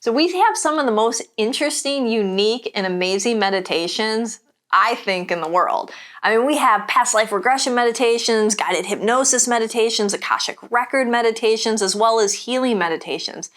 So we have some of the most interesting, unique, and amazing meditations, I think, in the world. I mean, we have past life regression meditations, guided hypnosis meditations, Akashic record meditations, as well as healing meditations.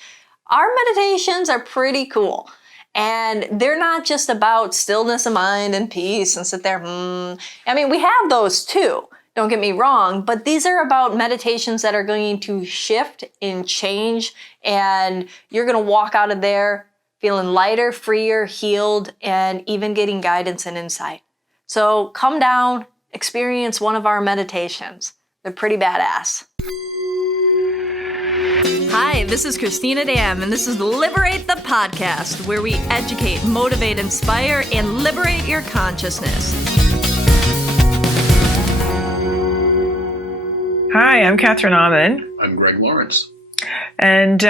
Our meditations are pretty cool. And they're not just about stillness of mind and peace and sit there, I mean, we have those too. Don't get me wrong, but these are about meditations that are going to shift and change, and you're going to walk out of there feeling lighter, freer, healed, and even getting guidance and insight. So come down, experience one of our meditations. They're pretty badass. Hi, this is Christina Dam, and this is Liberate the Podcast, where we educate, motivate, inspire, and liberate your consciousness. Hi, I'm Catherine Auman. I'm Greg Lawrence. And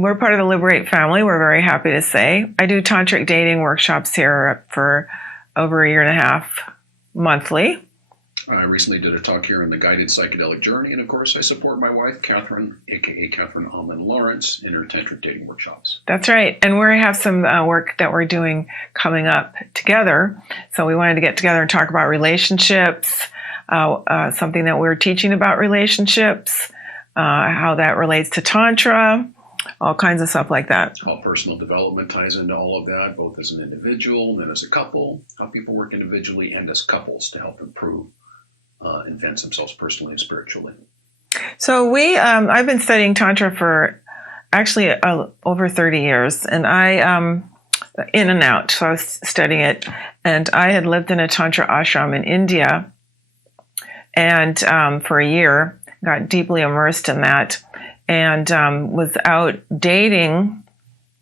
we're part of the Liberate family, we're very happy to say. I do tantric dating workshops here for over a year and a half monthly. I recently did a talk here on the guided psychedelic journey, and of course I support my wife, Catherine, aka Catherine Auman Lawrence, in her tantric dating workshops. That's right, and we have some work that we're doing coming up together. So we wanted to get together and talk about relationships, something that we're teaching about relationships, how that relates to Tantra, all kinds of stuff like that. How personal development ties into all of that, both as an individual and as a couple, how people work individually and as couples to help improve advance themselves personally and spiritually. So I've been studying Tantra for actually over 30 years, and I in and out, so I was studying it, and I had lived in a Tantra ashram in India, and for a year, got deeply immersed in that, and was out dating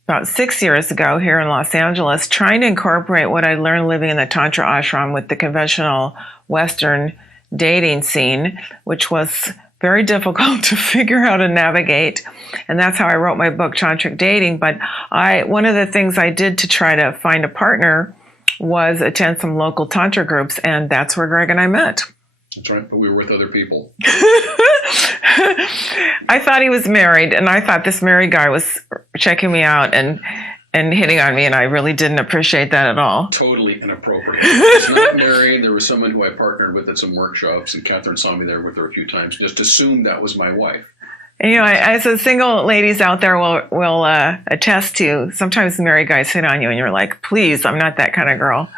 about 6 years ago here in Los Angeles, trying to incorporate what I learned living in the Tantra ashram with the conventional Western dating scene, which was very difficult to figure out how to navigate. And that's how I wrote my book, Tantric Dating. But one of the things I did to try to find a partner was attend some local Tantra groups, and that's where Greg and I met. That's right, but we were with other people. I thought he was married, and I thought this married guy was checking me out and hitting on me, and I really didn't appreciate that at all. Totally inappropriate. I was not married. There was someone who I partnered with at some workshops, and Catherine saw me there with her a few times, just assumed that was my wife. And, as the single ladies out there will attest to, sometimes married guys hit on you, and you're like, please, I'm not that kind of girl.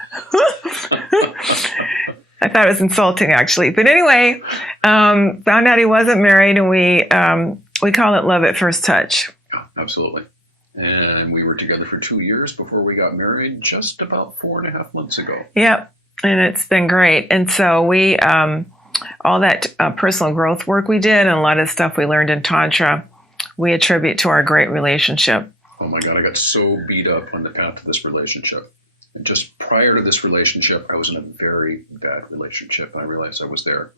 I thought it was insulting, actually. But anyway, found out he wasn't married, and we call it love at first touch. Oh, absolutely. And we were together for 2 years before we got married, just about 4.5 months ago. Yep, and it's been great. And so we, all that personal growth work we did and a lot of stuff we learned in Tantra, we attribute to our great relationship. Oh my God, I got so beat up on the path to this relationship. And just prior to this relationship, I was in a very bad relationship. And I realized I was there.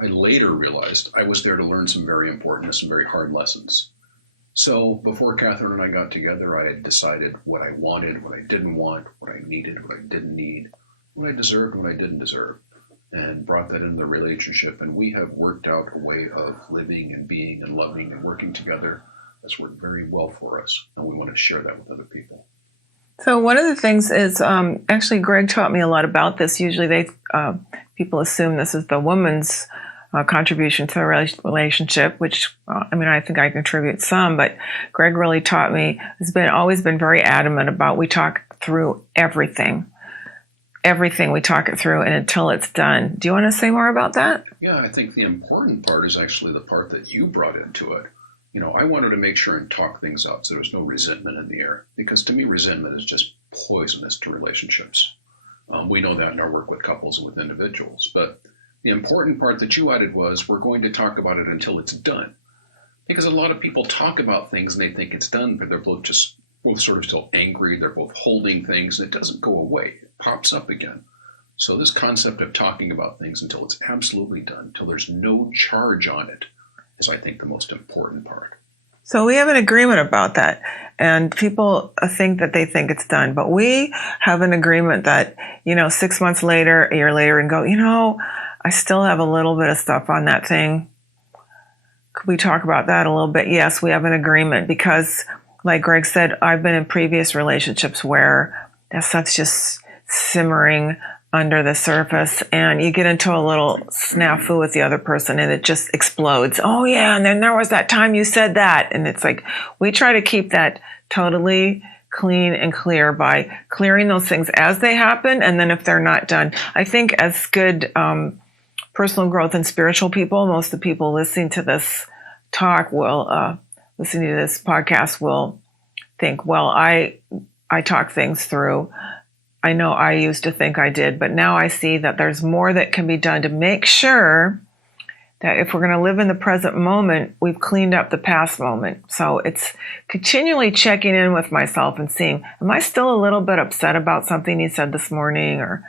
I later realized I was there to learn some very important and some very hard lessons. So before Catherine and I got together, I had decided what I wanted, what I didn't want, what I needed, what I didn't need, what I deserved, what I didn't deserve, and brought that into the relationship. And we have worked out a way of living and being and loving and working together that's worked very well for us. And we want to share that with other people. So one of the things is, actually Greg taught me a lot about this. Usually people assume this is the woman's contribution to the relationship, which, I think I contribute some, but Greg really taught me, always been very adamant about, we talk through everything. Everything, we talk it through, and until it's done. Do you want to say more about that? Yeah, I think the important part is actually the part that you brought into it. I wanted to make sure and talk things out so there was no resentment in the air, because to me, resentment is just poisonous to relationships. We know that in our work with couples and with individuals, but the important part that you added was we're going to talk about it until it's done. Because a lot of people talk about things and they think it's done, but they're both sort of still angry. They're both holding things, and it doesn't go away. It pops up again. So this concept of talking about things until it's absolutely done, until there's no charge on it, is, I think, the most important part. So we have an agreement about that. And people think that they think it's done. But we have an agreement that, 6 months later, a year later, and go, I still have a little bit of stuff on that thing. Could we talk about that a little bit? Yes, we have an agreement, because like Greg said, I've been in previous relationships where that stuff's just simmering under the surface, and you get into a little snafu with the other person and it just explodes. Oh yeah, and then there was that time you said that. And it's like, we try to keep that totally clean and clear by clearing those things as they happen. And then if they're not done, I think as good personal growth and spiritual people, most of the people listening to this talk will, listening to this podcast will think, well, I talk things through. I know I used to think I did, but now I see that there's more that can be done to make sure that if we're going to live in the present moment, we've cleaned up the past moment. So it's continually checking in with myself and seeing, am I still a little bit upset about something you said this morning? Or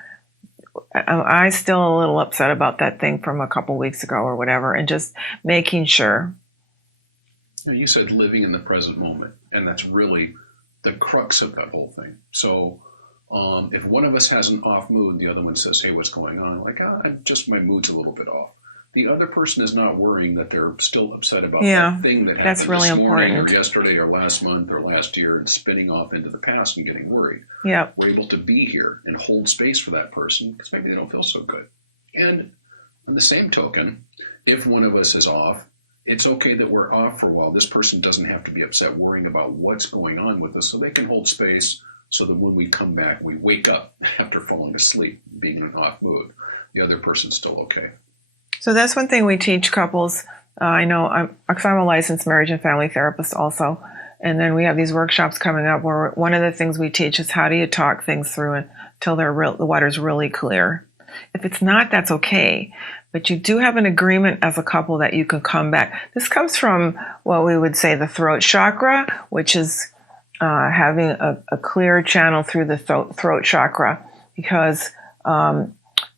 am I still a little upset about that thing from a couple weeks ago or whatever? And just making sure. You said living in the present moment, and that's really the crux of that whole thing. So if one of us has an off mood, the other one says, hey, what's going on? Like, just my mood's a little bit off. The other person is not worrying that they're still upset about that thing that happened really this morning important. or yesterday or last month or last year, and spinning off into the past and getting worried. Yeah. We're able to be here and hold space for that person because maybe they don't feel so good. And on the same token, if one of us is off, it's okay that we're off for a while. This person doesn't have to be upset worrying about what's going on with us, so they can hold space so that when we come back, we wake up after falling asleep, being in an off mood. The other person's still okay. So that's one thing we teach couples. I know because I'm a licensed marriage and family therapist also. And then we have these workshops coming up where one of the things we teach is how do you talk things through until the water's really clear. If it's not, that's okay. But you do have an agreement as a couple that you can come back. This comes from what we would say the throat chakra, which is having a clear channel through the throat chakra, because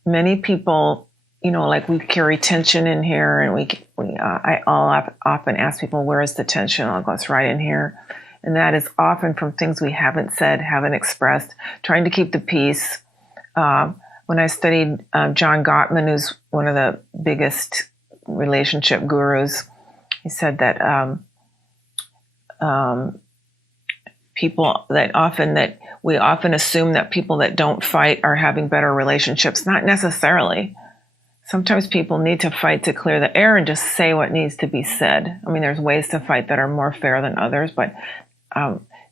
many people, like we carry tension in here, and I'll often ask people, where is the tension? I'll go, it's right in here. And that is often from things we haven't said, haven't expressed, trying to keep the peace. When I studied John Gottman, who's one of the biggest relationship gurus, he said that we often assume that people that don't fight are having better relationships. Not necessarily. Sometimes people need to fight to clear the air and just say what needs to be said. I mean, there's ways to fight that are more fair than others, but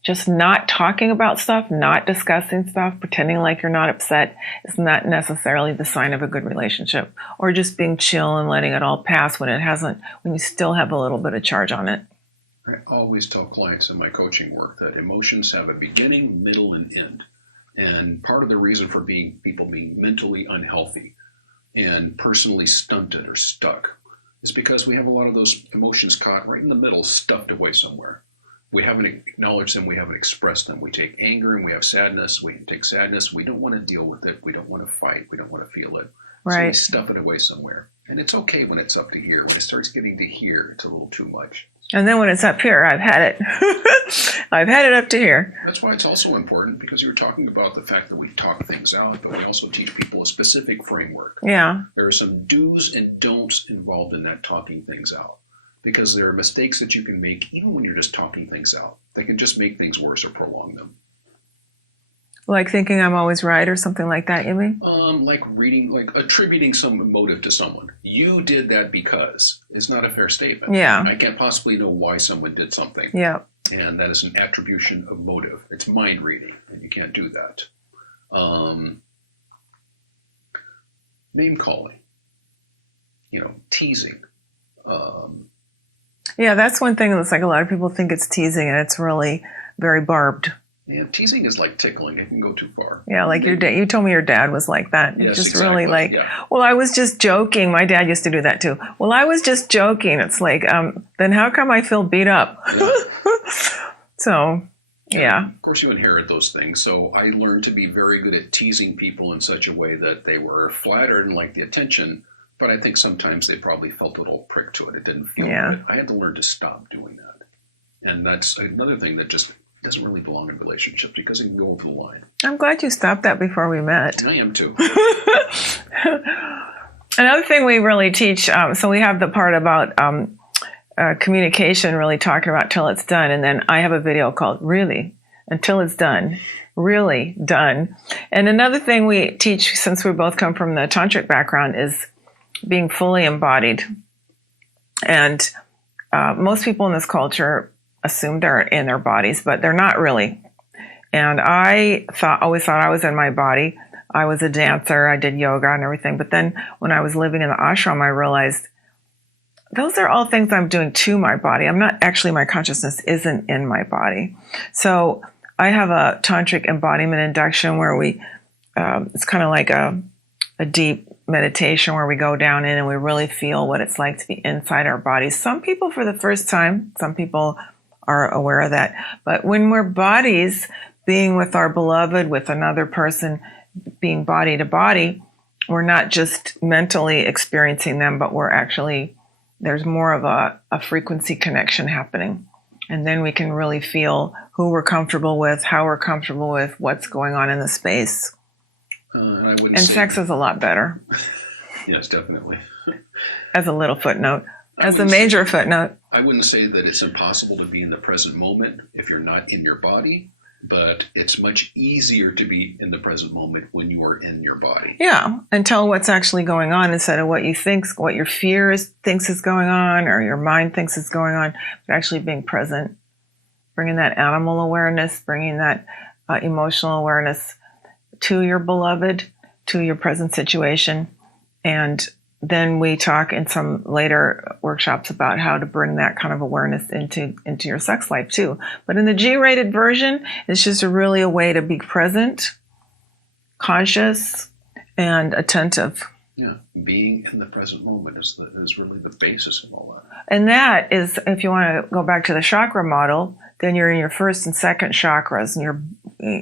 just not talking about stuff, not discussing stuff, pretending like you're not upset is not necessarily the sign of a good relationship. Or just being chill and letting it all pass when you still have a little bit of charge on it. I always tell clients in my coaching work that emotions have a beginning, middle, and end. And part of the reason for people being mentally unhealthy and personally stunted or stuck is because we have a lot of those emotions caught right in the middle, stuffed away somewhere. We haven't acknowledged them. We haven't expressed them. We take anger and we have sadness. We can take sadness. We don't want to deal with it. We don't want to fight. We don't want to feel it. Right. So we stuff it away somewhere. And it's okay when it's up to here. When it starts getting to here, it's a little too much. And then when it's up here, I've had it. I've had it up to here. That's why it's also important, because you were talking about the fact that we talk things out, but we also teach people a specific framework. Yeah. There are some do's and don'ts involved in that talking things out, because there are mistakes that you can make even when you're just talking things out. They can just make things worse or prolong them. Like thinking I'm always right or something like that, you mean? Like attributing some motive to someone. You did that because is not a fair statement. Yeah. I can't possibly know why someone did something. Yeah. And that is an attribution of motive. It's mind reading, and you can't do that. Name calling, teasing. Yeah, that's one thing that's like a lot of people think it's teasing, and it's really very barbed. Yeah, teasing is like tickling. It can go too far. Yeah, like your dad. You told me your dad was like that. Yes, just exactly. really like, well, I was just joking. My dad used to do that too. Well, I was just joking. It's like, then how come I feel beat up? Yeah. So, yeah. Of course, you inherit those things. So I learned to be very good at teasing people in such a way that they were flattered and liked the attention. But I think sometimes they probably felt a little prick to it. It didn't feel good. I had to learn to stop doing that. And that's another thing that just doesn't really belong in relationships, because it can go over the line. I'm glad you stopped that before we met. I am too. Another thing we really teach, so we have the part about communication, really talking about till it's done. And then I have a video called Really, Until It's Done, Really Done. And another thing we teach, since we both come from the tantric background, is being fully embodied. And most people in this culture assume they're in their bodies, but they're not really. And I always thought I was in my body. I was a dancer. I did yoga and everything. But then when I was living in the ashram, I realized those are all things I'm doing to my body. I'm not actually, my consciousness isn't in my body. So I have a tantric embodiment induction where we, it's kind of like a deep meditation where we go down in and we really feel what it's like to be inside our bodies. Some people for the first time, some people are aware of that. But when we're bodies, being with our beloved, with another person, being body to body, we're not just mentally experiencing them, but we're actually, there's more of a frequency connection happening. And then we can really feel who we're comfortable with, how we're comfortable with, what's going on in the space. And sex is a lot better. Yes, definitely. As a little footnote. As a major footnote. I wouldn't say that it's impossible to be in the present moment if you're not in your body, but it's much easier to be in the present moment when you are in your body. Yeah, and tell what's actually going on instead of what you think, what your fears thinks is going on or your mind thinks is going on, but actually being present, bringing that animal awareness, bringing that emotional awareness to your beloved, to your present situation. And then we talk in some later workshops about how to bring that kind of awareness into your sex life too. But in the G-rated version, it's just really a way to be present, conscious, and attentive. Yeah, being in the present moment is really the basis of all that. And that is, if you want to go back to the chakra model, then you're in your first and second chakras, and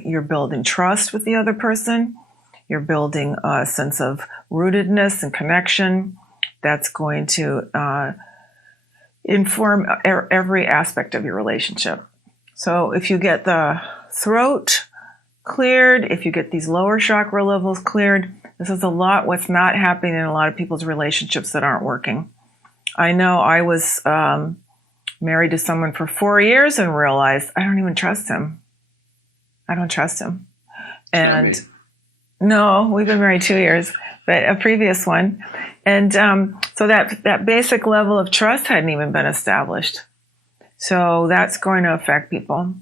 you're building trust with the other person. You're building a sense of rootedness and connection that's going to inform every aspect of your relationship. So if you get the throat cleared, if you get these lower chakra levels cleared, this is a lot what's not happening in a lot of people's relationships that aren't working. I know I was married to someone for 4 years and realized I don't even trust him. I don't trust him. And no, we've been married 2 years, but a previous one. And so that basic level of trust hadn't even been established. So that's going to affect people.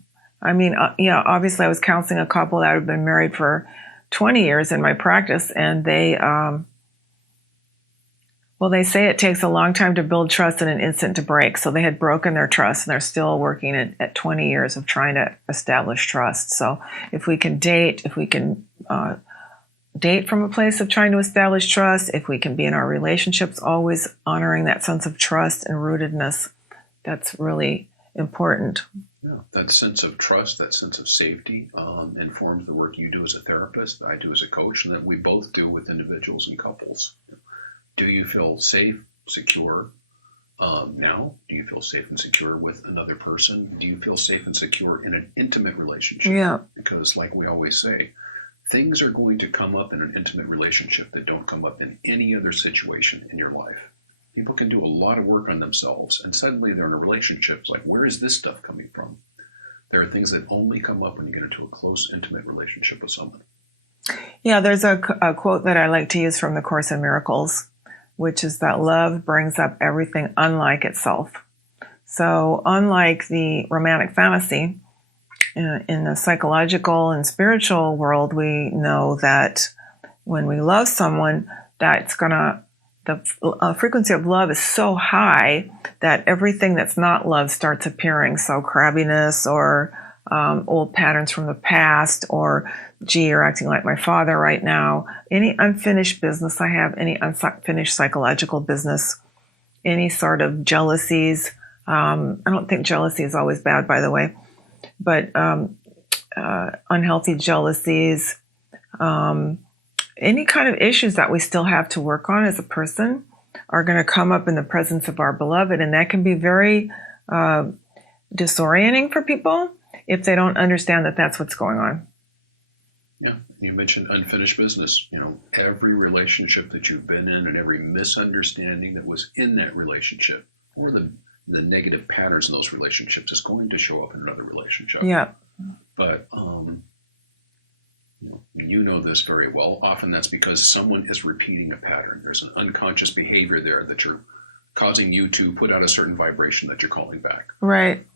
I mean, obviously I was counseling a couple that had been married for 20 years in my practice, and they say it takes a long time to build trust and an instant to break. So they had broken their trust, and they're still working at 20 years of trying to establish trust. So if we can date from a place of trying to establish trust, if we can be in our relationships always honoring that sense of trust and rootedness, that's really important. Yeah, that sense of trust, that sense of safety informs the work you do as a therapist, I do as a coach, and that we both do with individuals and couples. Do you feel safe, secure now? Do you feel safe and secure with another person? Do you feel safe and secure in an intimate relationship? Yeah. Because like we always say, things are going to come up in an intimate relationship that don't come up in any other situation in your life. People can do a lot of work on themselves, and suddenly they're in a relationship. It's like, where is this stuff coming from? There are things that only come up when you get into a close, intimate relationship with someone. Yeah, there's a quote that I like to use from the Course in Miracles, which is that love brings up everything unlike itself. So unlike the romantic fantasy, in the psychological and spiritual world, we know that when we love someone, the frequency of love is so high that everything that's not love starts appearing. So crabbiness or old patterns from the past, or, gee, you're acting like my father right now. Any unfinished business I have, any unfinished psychological business, any sort of jealousies. I don't think jealousy is always bad, by the way, but unhealthy jealousies, any kind of issues that we still have to work on as a person are going to come up in the presence of our beloved. And that can be very disorienting for people if they don't understand that that's what's going on. Yeah, you mentioned unfinished business. Every relationship that you've been in and every misunderstanding that was in that relationship, or the the negative patterns in those relationships is going to show up in another relationship. Yeah. But you know this very well. Often that's because someone is repeating a pattern. There's an unconscious behavior there that you're causing you to put out a certain vibration that you're calling back. Right.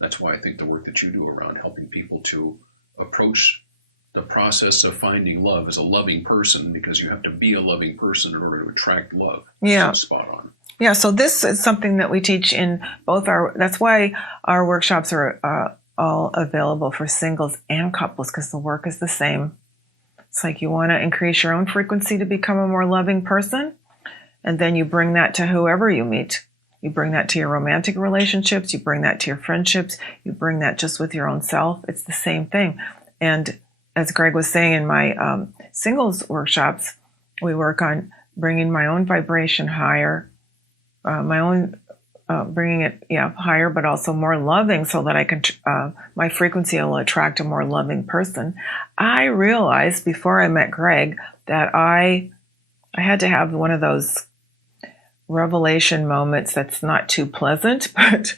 That's why I think the work that you do around helping people to approach the process of finding love as a loving person, because you have to be a loving person in order to attract love. Yeah. So spot on. Yeah. So this is something that we teach in both that's why our workshops are all available for singles and couples, because the work is the same. It's like you want to increase your own frequency to become a more loving person. And then you bring that to whoever you meet. You bring that to your romantic relationships. You bring that to your friendships. You bring that just with your own self. It's the same thing. And as Greg was saying, in my singles workshops, we work on bringing my own vibration higher, bringing it higher, but also more loving, so that I can my frequency will attract a more loving person. I realized before I met Greg that I had to have one of those revelation moments that's not too pleasant, but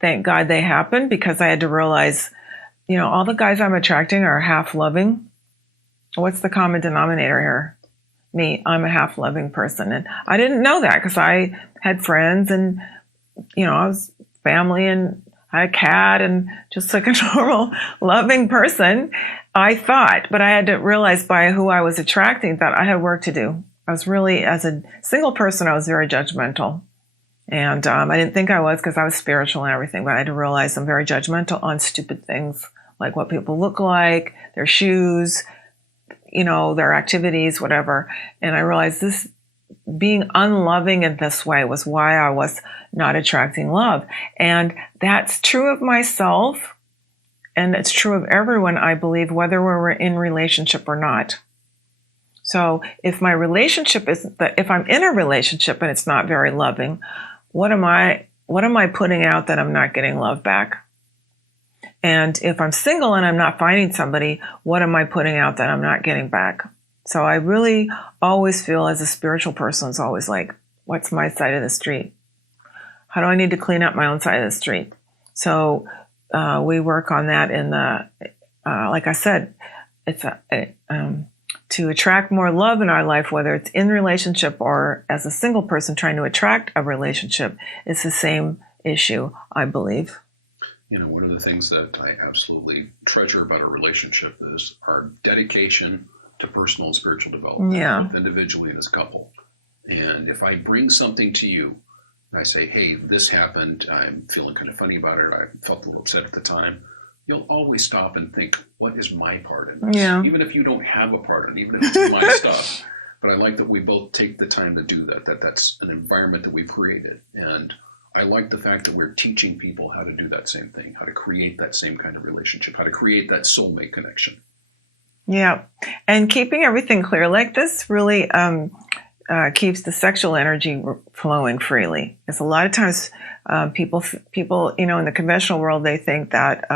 thank God they happened, because I had to realize, all the guys I'm attracting are half loving. What's the common denominator here? Me. I'm a half loving person. And I didn't know that, because I had friends and, I was family and had a cat and just like a normal loving person, I thought. But I had to realize by who I was attracting that I had work to do. I was really, as a single person, I was very judgmental. And I didn't think I was, because I was spiritual and everything, but I had to realize I'm very judgmental on stupid things, like what people look like, their shoes, their activities, whatever. And I realized this being unloving in this way was why I was not attracting love. And that's true of myself, and it's true of everyone, I believe, whether we're in relationship or not. So if my relationship if I'm in a relationship and it's not very loving, what am I putting out that I'm not getting love back? And if I'm single and I'm not finding somebody, what am I putting out that I'm not getting back? So I really always feel, as a spiritual person, it's always like, what's my side of the street? How do I need to clean up my own side of the street? So we work on that in the, like I said, it's to attract more love in our life, whether it's in relationship or as a single person trying to attract a relationship, it's the same issue, I believe. One of the things that I absolutely treasure about our relationship is our dedication to personal and spiritual development, both individually and as a couple. And if I bring something to you and I say, hey, this happened, I'm feeling kind of funny about it, I felt a little upset at the time, you'll always stop and think, what is my part in this? Yeah. Even if you don't have a part in it, even if it's my stuff. But I like that we both take the time to do that's an environment that we've created. And I like the fact that we're teaching people how to do that same thing, how to create that same kind of relationship, how to create that soulmate connection. Yeah. And keeping everything clear like this really keeps the sexual energy flowing freely. Because a lot of times people, in the conventional world, they think that,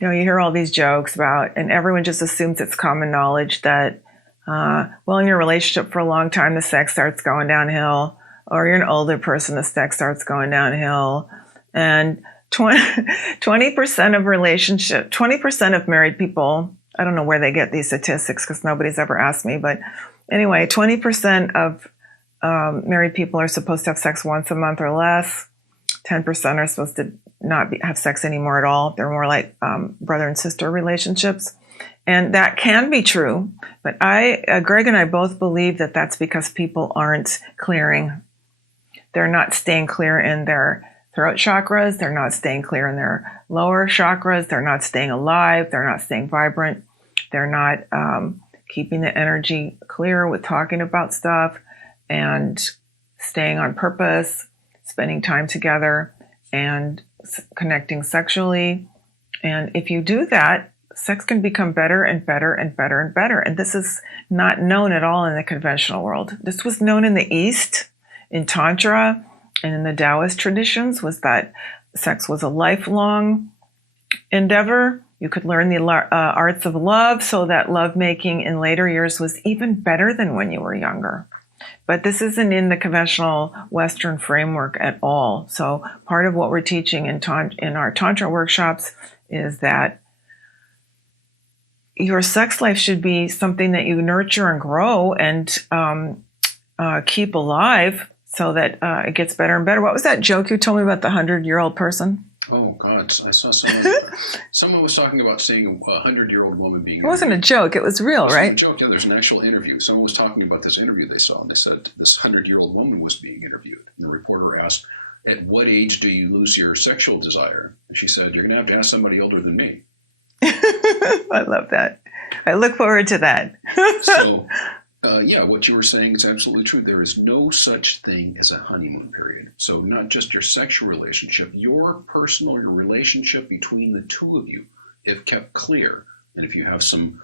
you hear all these jokes about, and everyone just assumes it's common knowledge that, in your relationship for a long time, the sex starts going downhill, or you're an older person, the sex starts going downhill. And 20% of married people, I don't know where they get these statistics because nobody's ever asked me, but anyway, 20% of married people are supposed to have sex once a month or less. 10% are supposed to not have sex anymore at all. They're more like brother and sister relationships. And that can be true, but Greg and I both believe that that's because people aren't clearing. They're not staying clear in their throat chakras. They're not staying clear in their lower chakras. They're not staying alive. They're not staying vibrant. They're not keeping the energy clear with talking about stuff and staying on purpose, spending time together and connecting sexually. And if you do that, sex can become better and better and better and better. And this is not known at all in the conventional world. This was known in the East, in Tantra, and in the Taoist traditions, was that sex was a lifelong endeavor. You could learn the arts of love so that lovemaking in later years was even better than when you were younger. But this isn't in the conventional Western framework at all. So part of what we're teaching in our Tantra workshops is that your sex life should be something that you nurture and grow and keep alive so that it gets better and better. What was that joke you told me about the 100-year-old person? Oh, God. I saw someone was talking about seeing a 100-year-old woman being... It wasn't a joke. It was real, right? It wasn't a joke. Yeah, there's an actual interview. Someone was talking about this interview they saw, and they said this 100-year-old woman was being interviewed. And the reporter asked, at what age do you lose your sexual desire? And she said, you're going to have to ask somebody older than me. I love that. I look forward to that. So, what you were saying is absolutely true. There is no such thing as a honeymoon period. So not just your sexual relationship, your relationship between the two of you, if kept clear, and if you have some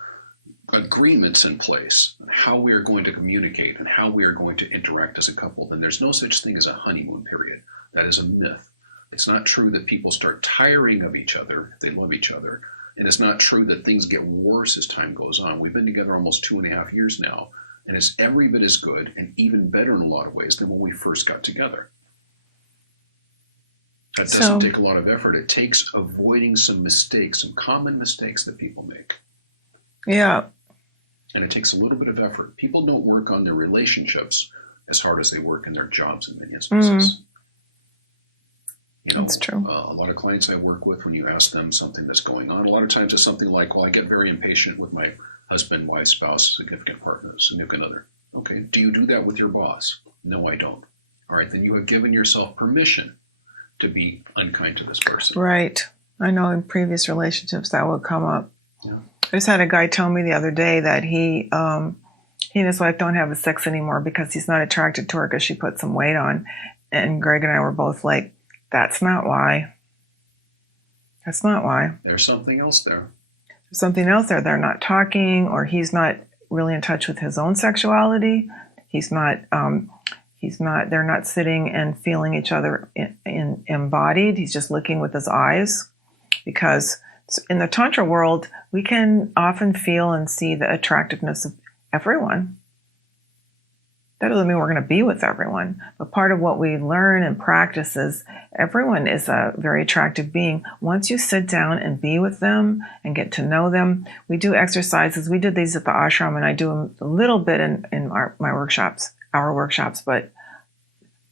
agreements in place on how we are going to communicate and how we are going to interact as a couple, then there's no such thing as a honeymoon period. That is a myth. It's not true that people start tiring of each other if they love each other. And it's not true that things get worse as time goes on. We've been together almost 2.5 years now, and it's every bit as good and even better in a lot of ways than when we first got together. That doesn't take a lot of effort. It takes avoiding some mistakes, some common mistakes that people make. Yeah. And it takes a little bit of effort. People don't work on their relationships as hard as they work in their jobs in many instances. That's true. A lot of clients I work with, when you ask them something that's going on, a lot of times it's something like, well, I get very impatient with my husband, wife, spouse, significant partner, significant other. Okay, do you do that with your boss? No, I don't. All right, then you have given yourself permission to be unkind to this person. Right. I know in previous relationships that would come up. Yeah. I just had a guy tell me the other day that he and his wife don't have sex anymore because he's not attracted to her because she put some weight on. And Greg and I were both like, that's not why. That's not why. There's something else there. There's something else there. They're not talking, or he's not really in touch with his own sexuality. They're not sitting and feeling each other in embodied. He's just looking with his eyes. Because in the Tantra world, we can often feel and see the attractiveness of everyone. That doesn't mean we're going to be with everyone, but part of what we learn and practice is everyone is a very attractive being. Once you sit down and be with them and get to know them, we do exercises. We did these at the ashram, and I do them a little bit in our workshops, but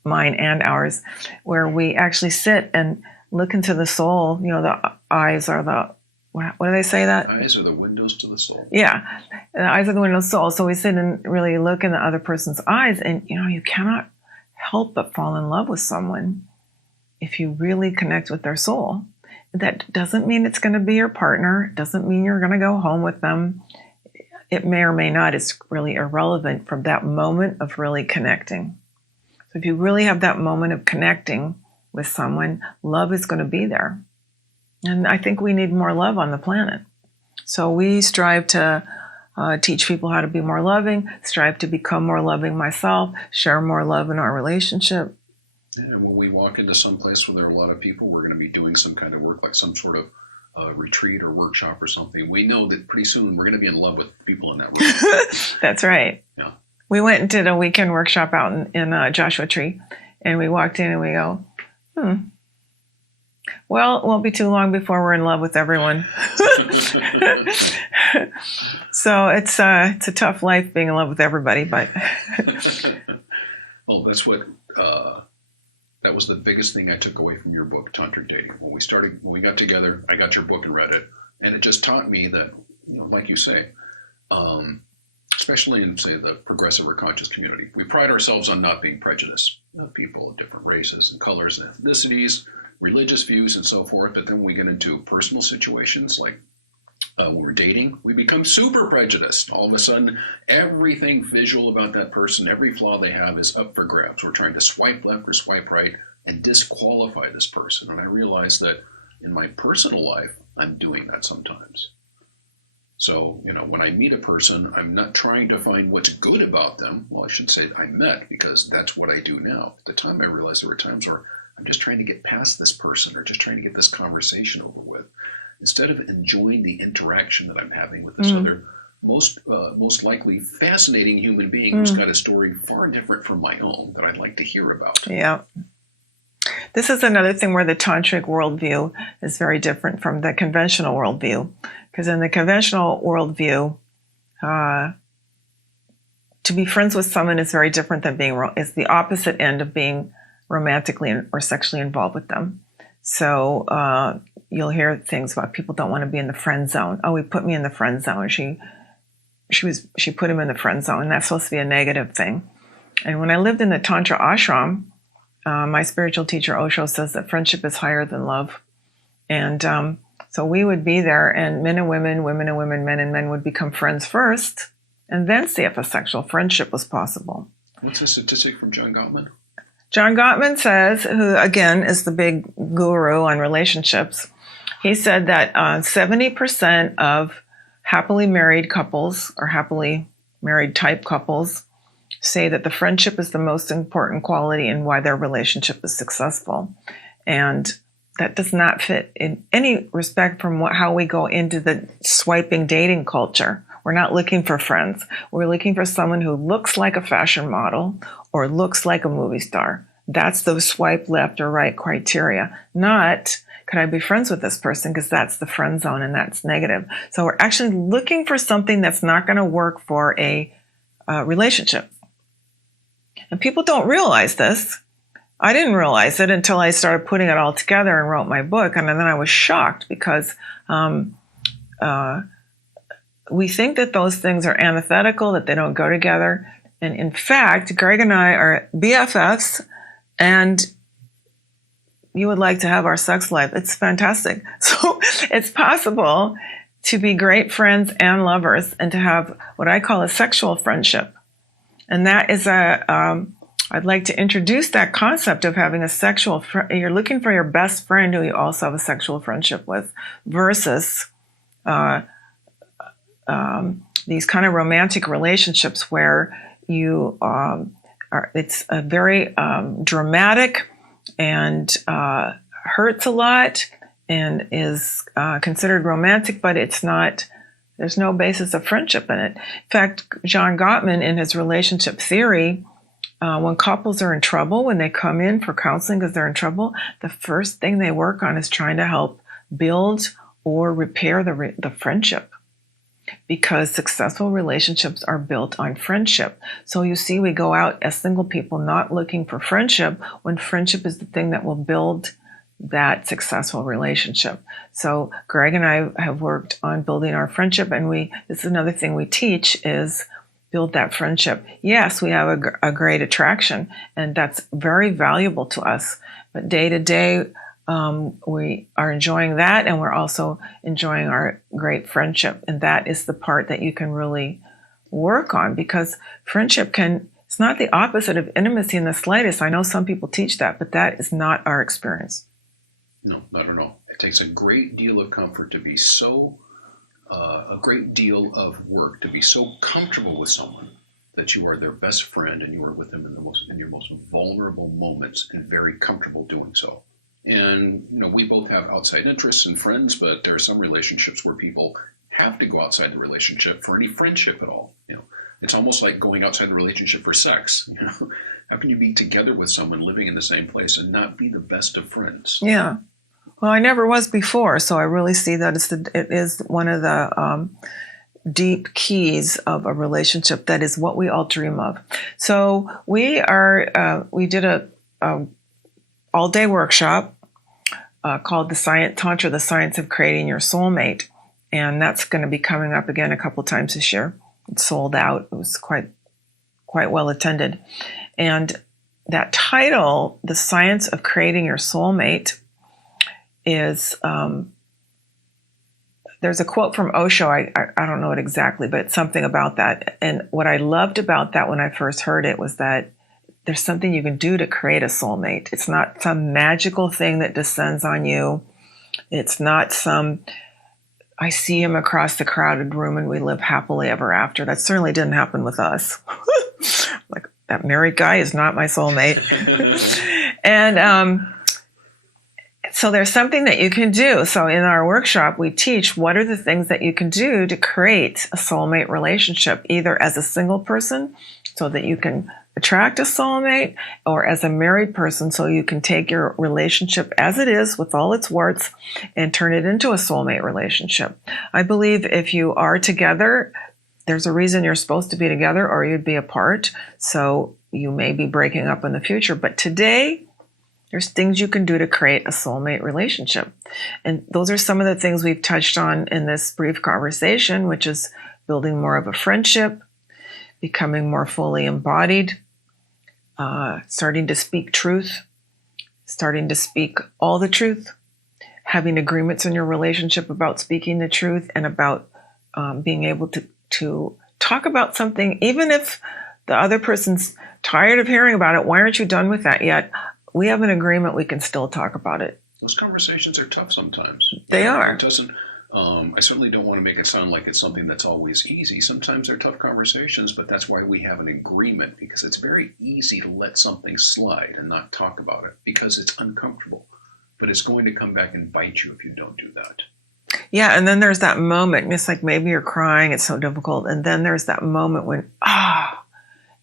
mine and ours, where we actually sit and look into the soul. You know, the eyes are the, what do they say that? Eyes are the windows to the soul. Yeah, the eyes are the windows to the soul. So we sit and really look in the other person's eyes, and you cannot help but fall in love with someone if you really connect with their soul. That doesn't mean it's going to be your partner. It doesn't mean you're going to go home with them. It may or may not. It's really irrelevant from that moment of really connecting. So if you really have that moment of connecting with someone, love is going to be there. And I think we need more love on the planet. So we strive to teach people how to be more loving, strive to become more loving myself, share more love in our relationship. Yeah, when we walk into some place where there are a lot of people, we're going to be doing some kind of work, like some sort of retreat or workshop or something. We know that pretty soon we're going to be in love with people in that room. That's right. Yeah. We went and did a weekend workshop out in Joshua Tree, and we walked in and we go, well, it won't be too long before we're in love with everyone. So it's a tough life being in love with everybody, but well, that's what that was the biggest thing I took away from your book, Tantric Dating. When we got together, I got your book and read it, and it just taught me that, like you say, especially in, say, the progressive or conscious community, we pride ourselves on not being prejudiced. People of different races and colors and ethnicities, religious views and so forth, but then when we get into personal situations like when we're dating, we become super prejudiced. All of a sudden, everything visual about that person, every flaw they have is up for grabs. We're trying to swipe left or swipe right and disqualify this person. And I realized that in my personal life, I'm doing that sometimes. So, when I meet a person, I'm not trying to find what's good about them. Well, I should say I met, because that's what I do now. At the time, I realized there were times where I'm just trying to get past this person or just trying to get this conversation over with. Instead of enjoying the interaction that I'm having with this other most likely fascinating human being who's got a story far different from my own that I'd like to hear about. Yeah. This is another thing where the tantric worldview is very different from the conventional worldview. Because in the conventional worldview, to be friends with someone is very different than is the opposite end of being romantically or sexually involved with them. So you'll hear things about people don't want to be in the friend zone. Oh, he put me in the friend zone. She put him in the friend zone. And that's supposed to be a negative thing. And when I lived in the Tantra ashram, my spiritual teacher Osho says that friendship is higher than love. And so we would be there, and men and women, women and women, men and men would become friends first, and then see if a sexual friendship was possible. What's the statistic from John Gottman? John Gottman says, who again is the big guru on relationships, he said that 70% of happily married couples or happily married type couples say that the friendship is the most important quality in why their relationship is successful. And that does not fit in any respect from how we go into the swiping dating culture. We're not looking for friends. We're looking for someone who looks like a fashion model or looks like a movie star. That's the swipe left or right criteria, not could I be friends with this person, because that's the friend zone and that's negative. So we're actually looking for something that's not going to work for a relationship. And people don't realize this. I didn't realize it until I started putting it all together and wrote my book. And then I was shocked because we think that those things are antithetical, that they don't go together. And in fact, Greg and I are BFFs, and you would like to have our sex life. It's fantastic. So it's possible to be great friends and lovers and to have what I call a sexual friendship. And that is I'd like to introduce that concept of having a sexual you're looking for your best friend who you also have a sexual friendship with, versus these kind of romantic relationships where you it's a very dramatic and hurts a lot and is considered romantic, but it's not. There's no basis of friendship in it. In fact, John Gottman, in his relationship theory, when couples are in trouble, when they come in for counseling because they're in trouble, the first thing they work on is trying to help build or repair the friendship, because successful relationships are built on friendship. So you see, we go out as single people not looking for friendship when friendship is the thing that will build that successful relationship. So Greg and I have worked on building our friendship, and this is another thing we teach is build that friendship. Yes, we have a great attraction, and that's very valuable to us. But day to day, we are enjoying that, and we're also enjoying our great friendship. And that is the part that you can really work on, because friendship it's not the opposite of intimacy in the slightest. I know some people teach that, but that is not our experience. No, not at all. It takes a great deal of comfort to be a great deal of work to be so comfortable with someone that you are their best friend and you are with them in your most vulnerable moments, and very comfortable doing so. And we both have outside interests and friends, but there are some relationships where people have to go outside the relationship for any friendship at all. It's almost like going outside the relationship for sex. How can you be together with someone living in the same place and not be the best of friends? Yeah. Well, I never was before, so I really see that it is one of the deep keys of a relationship that is what we all dream of. So we did a all-day workshop called Tantra, the Science of Creating Your Soulmate, and that's going to be coming up again a couple times this year. It's sold out. It was quite well attended, and that title, The Science of Creating Your Soulmate, is there's a quote from Osho. I don't know it exactly, but it's something about that. And what I loved about that when I first heard it was that there's something you can do to create a soulmate. It's not some magical thing that descends on you. It's not I see him across the crowded room and we live happily ever after. That certainly didn't happen with us. Like, that married guy is not my soulmate. And So there's something that you can do. So in our workshop, we teach what are the things that you can do to create a soulmate relationship, either as a single person so that you can attract a soulmate, or as a married person so you can take your relationship as it is with all its warts and turn it into a soulmate relationship. I believe if you are together, there's a reason you're supposed to be together or you'd be apart. So you may be breaking up in the future. But today, there's things you can do to create a soulmate relationship. And those are some of the things we've touched on in this brief conversation, which is building more of a friendship, becoming more fully embodied, starting to speak truth, starting to speak all the truth, having agreements in your relationship about speaking the truth and about being able to talk about something, even if the other person's tired of hearing about it. Why aren't you done with that yet? We have an agreement. We can still talk about it. Those conversations are tough sometimes. They are. It doesn't. I certainly don't want to make it sound like it's something that's always easy. Sometimes they're tough conversations, but that's why we have an agreement, because it's very easy to let something slide and not talk about it because it's uncomfortable. But it's going to come back and bite you if you don't do that. Yeah, and then there's that moment, and it's like maybe you're crying, it's so difficult, and then there's that moment when,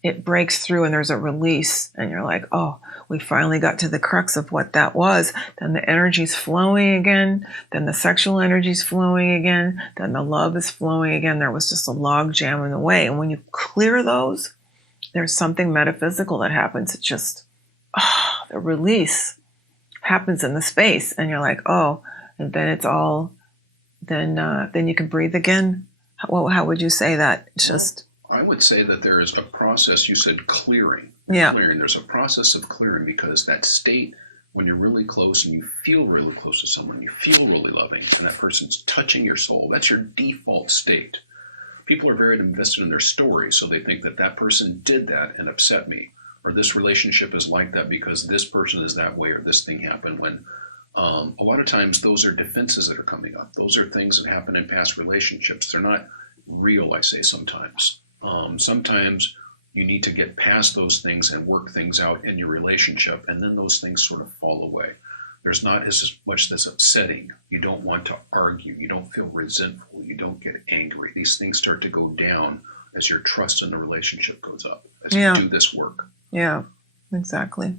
it breaks through and there's a release, and you're like, oh, we finally got to the crux of what that was. Then the energy's flowing again, then the sexual energy's flowing again, then the love is flowing again. There was just a log jam in the way, and when you clear those, there's something metaphysical that happens. It's just, the release happens in the space, and you're like, oh, and then it's all, then you can breathe again. How would you say that? It's just... I would say that there is a process. You said clearing. Yeah. Clearing. There's a process of clearing, because that state, when you're really close and you feel really close to someone, you feel really loving, and that person's touching your soul, that's your default state. People are very invested in their story, so they think that that person did that and upset me, or this relationship is like that because this person is that way, or this thing happened. When a lot of times those are defenses that are coming up. Those are things that happen in past relationships. They're not real, I say sometimes. Sometimes you need to get past those things and work things out in your relationship, and then those things sort of fall away. There's not as much that's upsetting. You don't want to argue. You don't feel resentful. You don't get angry. These things start to go down as your trust in the relationship goes up, as you do this work. Yeah, exactly.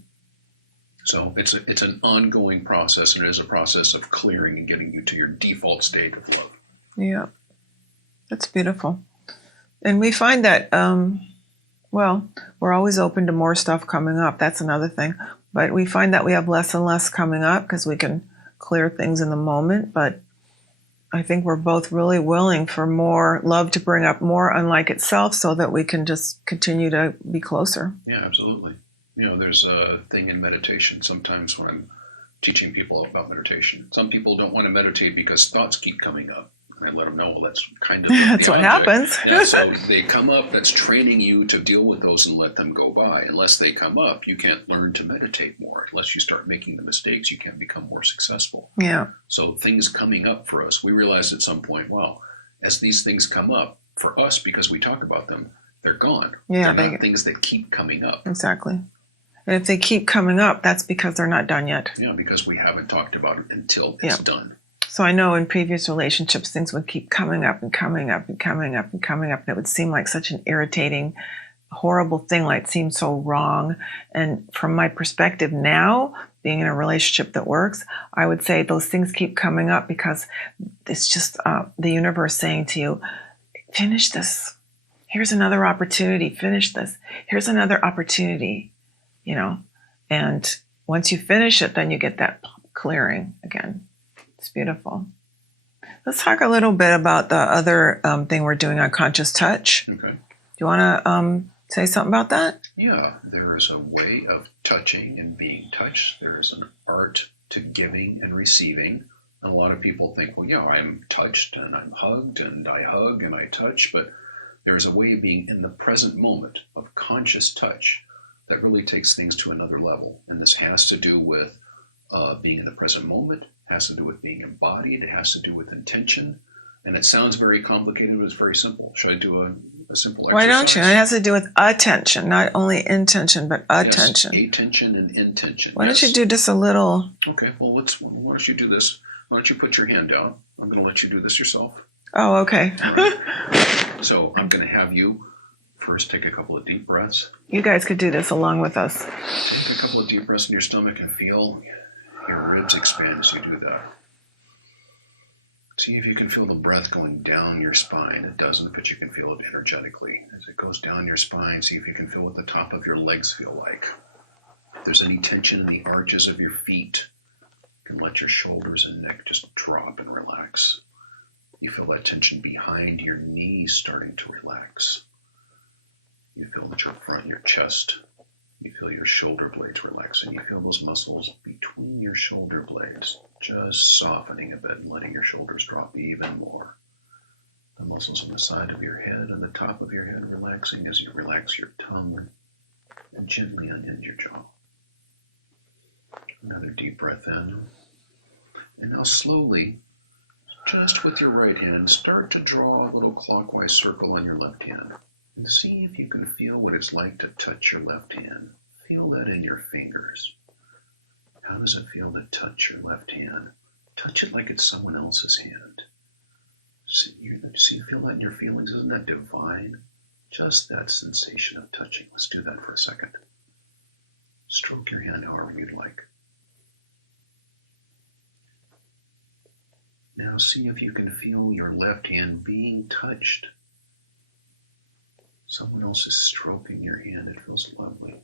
So it's an ongoing process, and it is a process of clearing and getting you to your default state of love. Yeah, that's beautiful. And we find that, we're always open to more stuff coming up. That's another thing. But we find that we have less and less coming up because we can clear things in the moment. But I think we're both really willing for more love to bring up more unlike itself so that we can just continue to be closer. Yeah, absolutely. There's a thing in meditation. Sometimes when I'm teaching people about meditation, some people don't want to meditate because thoughts keep coming up. And I let them know, well, that's kind of that's what happens. Yeah, so they come up, that's training you to deal with those and let them go by. Unless they come up, you can't learn to meditate more. Unless you start making the mistakes, you can't become more successful. Yeah. So things coming up for us, we realized at some point, well, as these things come up, for us, because we talk about them, they're gone. Yeah, they're not things that keep coming up. Exactly. And if they keep coming up, that's because they're not done yet. Yeah, because we haven't talked about it until it's done. So I know in previous relationships, things would keep coming up and coming up and coming up and coming up. And it would seem like such an irritating, horrible thing, like it seemed so wrong. And from my perspective now, being in a relationship that works, I would say those things keep coming up because it's just the universe saying to you, finish this. Here's another opportunity. Finish this. Here's another opportunity, And once you finish it, then you get that clearing again. It's beautiful. Let's talk a little bit about the other thing we're doing on conscious touch. Okay. Do you want to say something about that? Yeah, there is a way of touching and being touched. There is an art to giving and receiving. And a lot of people think, well, I'm touched and I'm hugged and I hug and I touch. But there's a way of being in the present moment of conscious touch that really takes things to another level. And this has to do with being in the present moment. Has to do with being embodied. It has to do with intention. And it sounds very complicated, but it's very simple. Should I do a simple exercise. Why don't you? It has to do with attention, not only intention, but attention. Yes, attention and intention. Why don't you do just a little? Okay, well, why don't you do this? Why don't you put your hand down? I'm going to let you do this yourself. Oh, okay. Right. So I'm going to have you first take a couple of deep breaths. You guys could do this along with us. Take a couple of deep breaths in your stomach and feel your ribs expand as you do that. See if you can feel the breath going down your spine. It doesn't, but you can feel it energetically. As it goes down your spine, see if you can feel what the top of your legs feel like. If there's any tension in the arches of your feet, you can let your shoulders and neck just drop and relax. You feel that tension behind your knees starting to relax. You feel that your front, your chest, you feel your shoulder blades relaxing. You feel those muscles between your shoulder blades just softening a bit and letting your shoulders drop even more. The muscles on the side of your head and the top of your head relaxing as you relax your tongue and gently unhinge your jaw. Another deep breath in. And now slowly, just with your right hand, start to draw a little clockwise circle on your left hand. And see if you can feel what it's like to touch your left hand. Feel that in your fingers. How does it feel to touch your left hand? Touch it like it's someone else's hand. Feel that in your feelings. Isn't that divine? Just that sensation of touching. Let's do that for a second. Stroke your hand however you'd like. Now see if you can feel your left hand being touched. Someone else is stroking your hand. It feels lovely.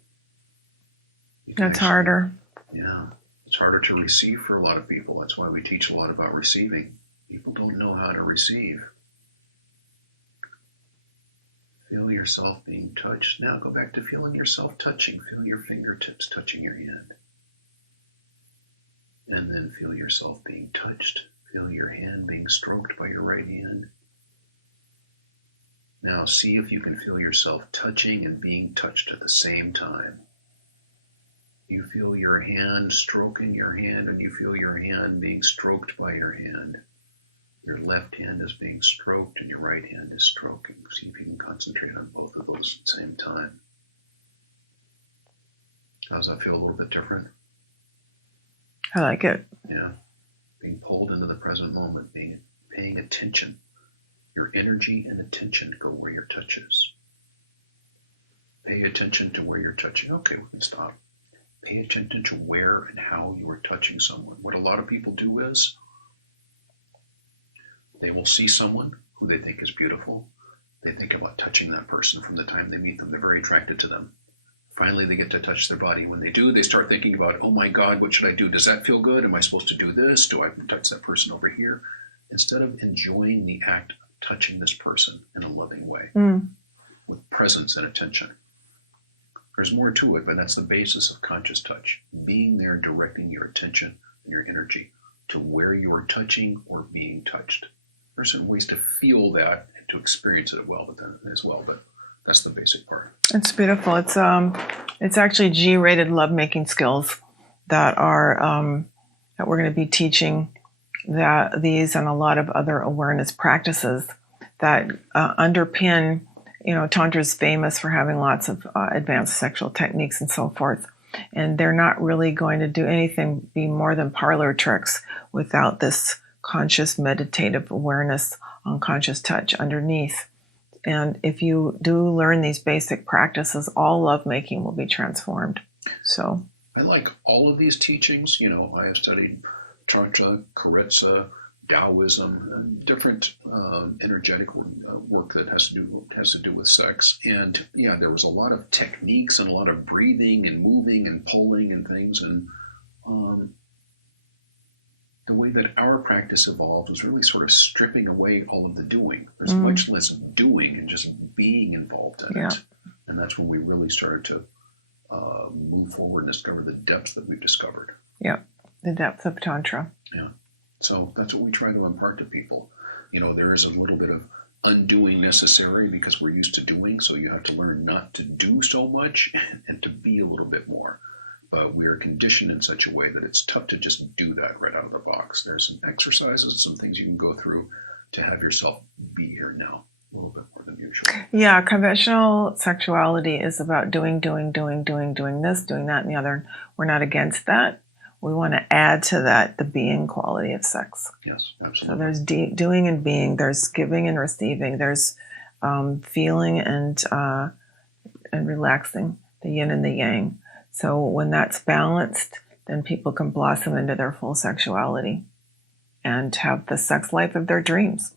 That's harder. Yeah. It's harder to receive for a lot of people. That's why we teach a lot about receiving. People don't know how to receive. Feel yourself being touched. Now go back to feeling yourself touching. Feel your fingertips touching your hand. And then feel yourself being touched. Feel your hand being stroked by your right hand. Now see if you can feel yourself touching and being touched at the same time. You feel your hand stroking your hand, and you feel your hand being stroked by your hand. Your left hand is being stroked and your right hand is stroking. See if you can concentrate on both of those at the same time. How does that feel? A little bit different? I like it. Yeah. Being pulled into the present moment, paying attention. Your energy and attention go where your touch is. Pay attention to where you're touching. Okay, we can stop. Pay attention to where and how you are touching someone. What a lot of people do is they will see someone who they think is beautiful. They think about touching that person from the time they meet them. They're very attracted to them. Finally, they get to touch their body. When they do, they start thinking about, oh my God, what should I do? Does that feel good? Am I supposed to do this? Do I touch that person over here? Instead of enjoying the act of touching this person in a loving way with presence and attention. There's more to it, but that's the basis of conscious touch. Being there, directing your attention and your energy to where you are touching or being touched. There's certain ways to feel that and to experience it but that's the basic part. It's beautiful. It's actually G-rated lovemaking skills that are that we're going to be teaching these and a lot of other awareness practices that underpin. You know, Tantra is famous for having lots of advanced sexual techniques and so forth. And they're not really going to do anything be more than parlor tricks without this conscious meditative awareness on conscious touch underneath. And if you do learn these basic practices, all lovemaking will be transformed. So I like all of these teachings. You know, I have studied Tantra, Karetsa, Taoism, and different energetic work that has to do with sex. And yeah, there was a lot of techniques and a lot of breathing and moving and pulling and things. And the way that our practice evolved was really sort of stripping away all of the doing. There's much less doing and just being involved in it. And that's when we really started to move forward and discover the depths that we've discovered. Yeah, the depth of Tantra. Yeah. So that's what we try to impart to people. You know, there is a little bit of undoing necessary because we're used to doing, so you have to learn not to do so much and to be a little bit more. But we are conditioned in such a way that it's tough to just do that right out of the box. There's some exercises, some things you can go through to have yourself be here now. a little bit more than usual. Yeah, conventional sexuality is about doing this, doing that, and the other. We're not against that. We want to add to that the being quality of sex. Yes, So absolutely. there's doing and being. There's giving and receiving. There's feeling and relaxing, the yin and the yang. So when that's balanced, then people can blossom into their full sexuality and have the sex life of their dreams.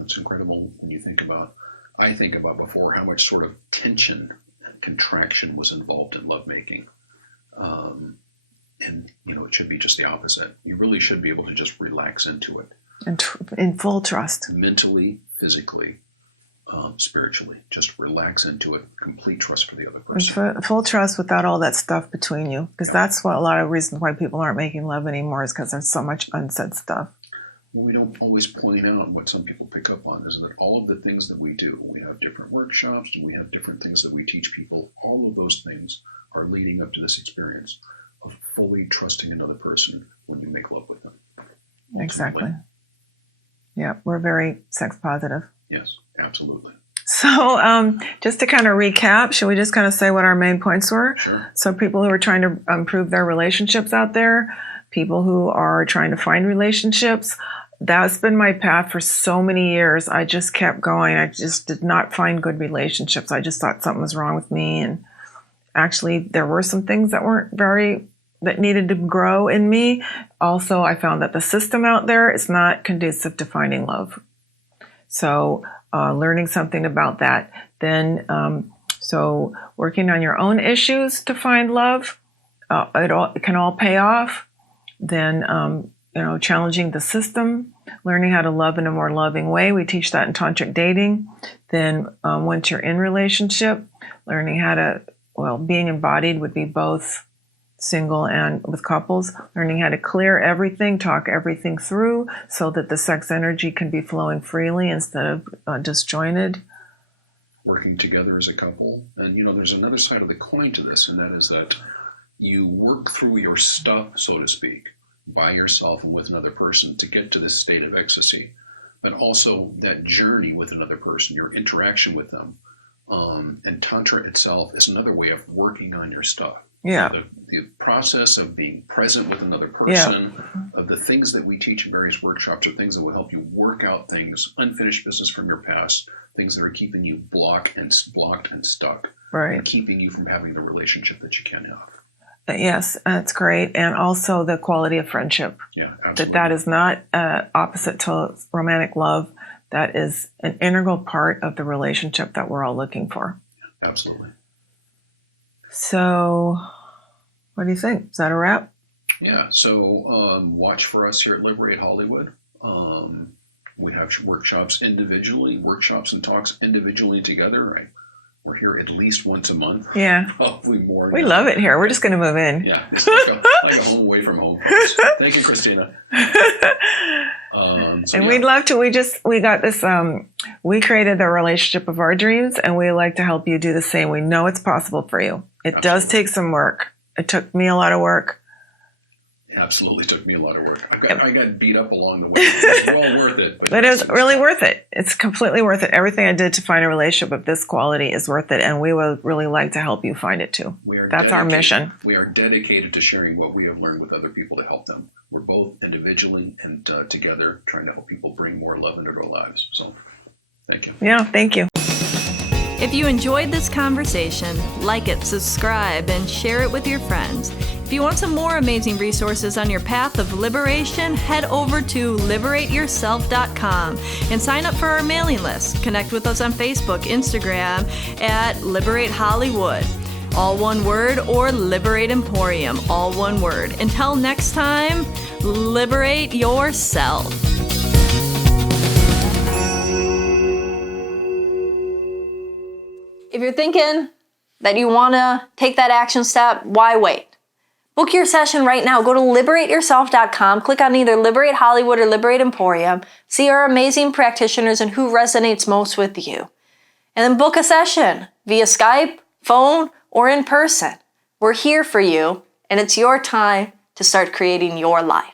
It's incredible when you think about, I think about before how much sort of tension and contraction was involved in lovemaking. And, it should be just the opposite. You really should be able to just relax into it. And in full trust. Mentally, physically, spiritually. Just relax into it. Complete trust for the other person. Full trust without all that stuff between you. Because that's what a lot of reasons why people aren't making love anymore is because there's so much unsaid stuff. What we don't always point out, what some people pick up on, is that all of the things that we do, we have different workshops and we have different things that we teach people. All of those things are leading up to this experience of fully trusting another person when you make love with them. Exactly. Yeah, we're very sex positive. Yes, absolutely. So just to kind of recap, should we just kind of say what our main points were? Sure. So people who are trying to improve their relationships out there, people who are trying to find relationships, that's been my path for so many years. I just kept going. I just did not find good relationships. I just thought something was wrong with me. And actually, there were some things that needed to grow in me. Also, I found that the system out there is not conducive to finding love. So learning something about that. Then, so working on your own issues to find love, it can all pay off. Then, challenging the system, learning how to love in a more loving way. We teach that in tantric dating. Then once you're in relationship, learning how to, being embodied would be both single and with couples, learning how to clear everything, talk everything through so that the sex energy can be flowing freely instead of disjointed. Working together as a couple. And, there's another side of the coin to this, and that is that you work through your stuff, so to speak, by yourself and with another person to get to this state of ecstasy. But also that journey with another person, your interaction with them. And Tantra itself is another way of working on your stuff. Yeah. The process of being present with another person, of the things that we teach in various workshops are things that will help you work out things, unfinished business from your past, things that are keeping you blocked and stuck, Right. and keeping you from having the relationship that you can have. Yes, that's great. And also the quality of friendship. Yeah, absolutely. That is not opposite to romantic love. That is an integral part of the relationship that we're all looking for. Absolutely. So, what do you think? Is that a wrap? Yeah, so watch for us here at Liberate Hollywood. We have workshops individually, workshops and talks individually together, right? We're here at least once a month. Yeah. Probably more. We love it here. We're just going to move in. Yeah, it's like a home away from home. Thank you, Christina. We'd love to. We got this, we created the relationship of our dreams, and we like to help you do the same. We know it's possible for you. It does take some work. It took me a lot of work. It absolutely took me a lot of work. I got beat up along the way. It's well worth it. But it was really worth it. It's completely worth it. Everything I did to find a relationship of this quality is worth it, and we would really like to help you find it too. That's our mission. We are dedicated to sharing what we have learned with other people to help them. We're both individually and together trying to help people bring more love into their lives. So, thank you. Yeah, thank you. If you enjoyed this conversation, like it, subscribe, and share it with your friends. If you want some more amazing resources on your path of liberation, head over to liberateyourself.com and sign up for our mailing list. Connect with us on Facebook, Instagram at Liberate Hollywood, all one word, or Liberate Emporium, all one word. Until next time, liberate yourself. If you're thinking that you want to take that action step, why wait? Book your session right now. Go to liberateyourself.com, click on either Liberate Hollywood or Liberate Emporium, see our amazing practitioners and who resonates most with you. And then book a session via Skype, phone, or in person. We're here for you, and it's your time to start creating your life.